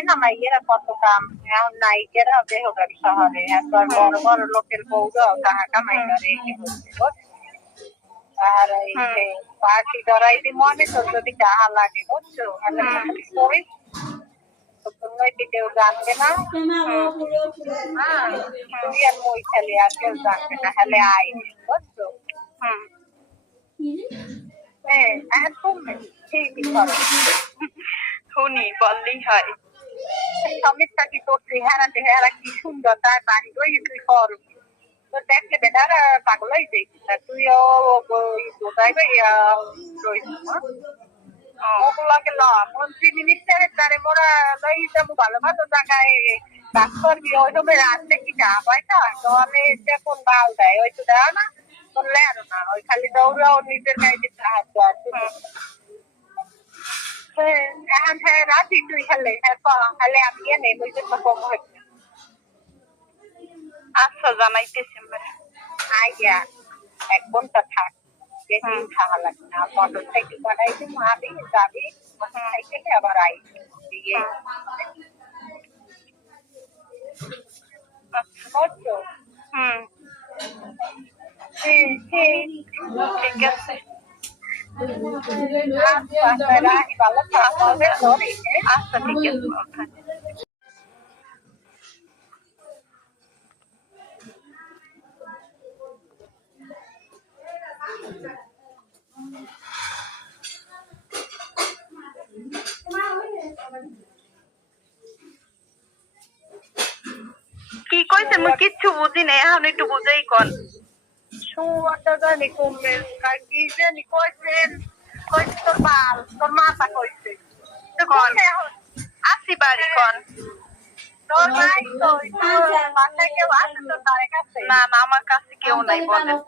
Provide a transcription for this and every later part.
করে না মাইয়েরা কত কাম এখন নায়িকেরা বেহগারি শহরে একবার বড় বড় লোকের বউরাও টাকা কামাই করে এই হচ্ছে আর এই যে পার্টি ধরাইতে মনে তোর যদি টাকা লাগে বুঝছো করিস কেউ জানবে না তুই আর মই খেলে আর কেউ জানবে না হলে আই বুঝছো হ্যাঁ তুমি ঠিকই করো শুনি বললেই হয় সমস্যা কি তোর চেহারা কি সুন্দর তার বাড়ি ওই তুই কর তো দেখলে বেটার পাগল হয়ে যাই তুইও কোথায় ওগুলাকে ল মন্ত্রী মিনিস্টারের দ্বারে মোরা লই যাবো ভালো ভালো জায়গায় কাজ করবি ওই সময় রাত্রে কি যা পয়সা তাহলে যে কোন বাল দেয় ওই তো দেয় না বললে আরো না ওই খালি দৌড়াও নিজের গাড়িতে সাহায্য আছে এখন হ্যাঁ রাতি তুই খেলে হ্যাঁ খালে আমি নেই ওই জন্য কম হচ্ছে আচ্ছা জানাইতেছি আইয়া এক ঘন্টা থাক বেশি খাওয়া লাগে না মোটর সাইকেল বানাইতে মাবি যাবি মোটর সাইকেলে আবার আই দিয়ে বুঝছো ঠিক আছে ভালো থাকবে আচ্ছা ঠিক আছে কি কইছে মুই কিচ্ছু বুঝি নাই এখন একটু বুঝাই কোন সুয়াটা জানি কমবে কি জানি কইছেন কইছে তোর বাল তোর মাথা কইছে কোন আসি বাড়ি কোন তোর ভাই কই তোর বাসায় কেউ আছে তোর তার কাছে না না আমার কাছে কেউ নাই বলেন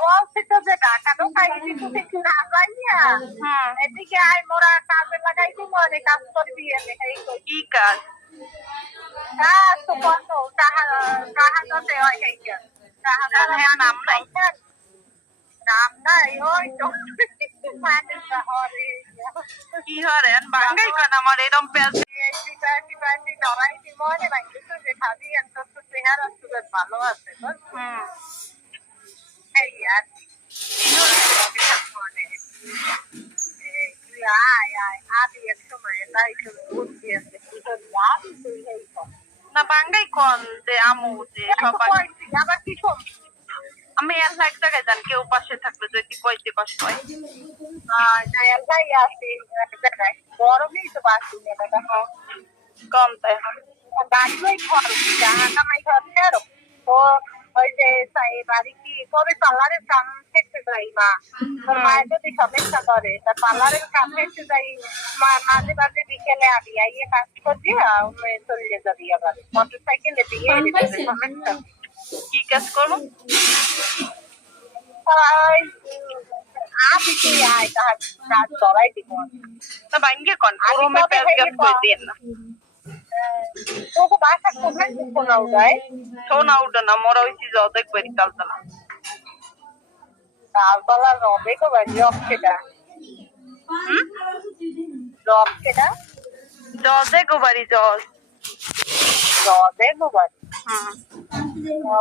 বলছি তো যে টাকা তো খাইছি তুই কি না যাইয়া এদিকে আয় মোরা কাজে লাগাইছি মনে কাজ করবি এনে কি কাজ কাজ তো কত টাকা তো হয় হেইয়া নাম নাই নাম নাই ওই তো মানে শহরে কি হরেন বাঙ্গাই কোন আমার এরকম পেজ ধরাইছি মনে ভাঙছে তো যে খাবি এত তো চেহারা সুন্দর ভালো আছে এই আর না বাঙ্গাই কোন যে আমু যে সবাই আবার কি কম আমি এক জায়গায় যান কেউ পাশে থাকলে যদি কইতে কষ্ট হয় গরমই তো বাসি কম তাই বাড়ি টাকা কামাই করছে আরো তো ওই যে বাড়ি কি কবে পার্লারের কাম শিখতে যাই মা তোর মায়ের যদি সমস্যা করে তা পার্লারের কাম শিখতে যাই মাঝে মাঝে বিকেলে আবি আইয়ে কাজ করবি চলে যাবি আবার মোটর সাইকেলে দিয়ে সমস্যা কি কাজ করবো আবি তুই আয় তাহার কাজ করাই দিব না বাঙ্গে কোন রুমে পেজ গাপ কই দেন না তোকে বাসা কোথায় শোনা উঠায় সোনা উঠে না মোরা হইছি যে অর্ধেক বাড়ি তালতলা তালতলা রবে তো বাড়ি রব সেটা রব সেটা জজে গো বাড়ি জজ রবে গো বাড়ি ও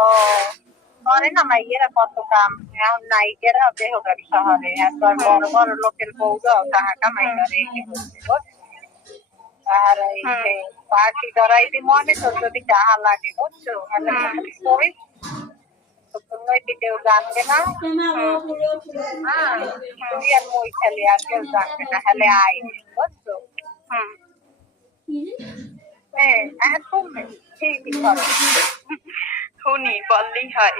করে না মাইয়েরা কত কাম এখন নায়িকেরা বেহগারি শহরে একবার বড় বড় লোকের বউরাও টাকা কামাই করে এই হচ্ছে আর এই যে পার্টি ধরাইতে মনে তোর যদি টাকা লাগে বুঝছো হলে করিস কেউ জানবে না তুই আর মই খেলে আর কেউ জানবে না হলে আই বুঝছো হ্যাঁ তুমি ঠিকই করো শুনি বললেই হয়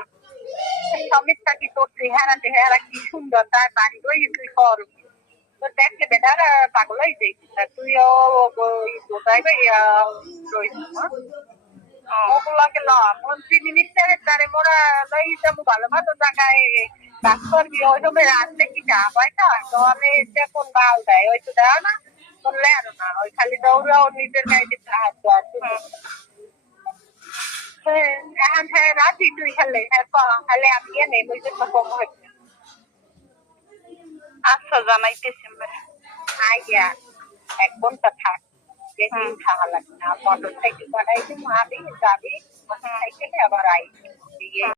সমস্যা কি তোর চেহারা কি সুন্দর তার বাড়ি ওই তুই কর তো দেখলে বেটার পাগল হয়ে যাই তুইও কোথায় ওগুলাকে ল মন্ত্রী মিনিস্টারের দ্বারে মোরা লই যাবো ভালো ভালো জায়গায় কাজ করবি ওই সময় রাত্রে কি যা পয়সা তাহলে যে কোন বাল দেয় ওই তো দেয় না বললে আরো না ওই খালি দৌড়াও নিজের গাড়িতে সাহায্য আছে এখন হ্যাঁ রাতি তুই খেলে হ্যাঁ খালে আমি নেই ওই জন্য কম হচ্ছে আচ্ছা জানাইতেছি আইয়া এক ঘন্টা থাক বেশি উঠা লাগবে না মোটর সাইকেল বাড়াইতে আবি যাবি মোটর সাইকেলে আবার আই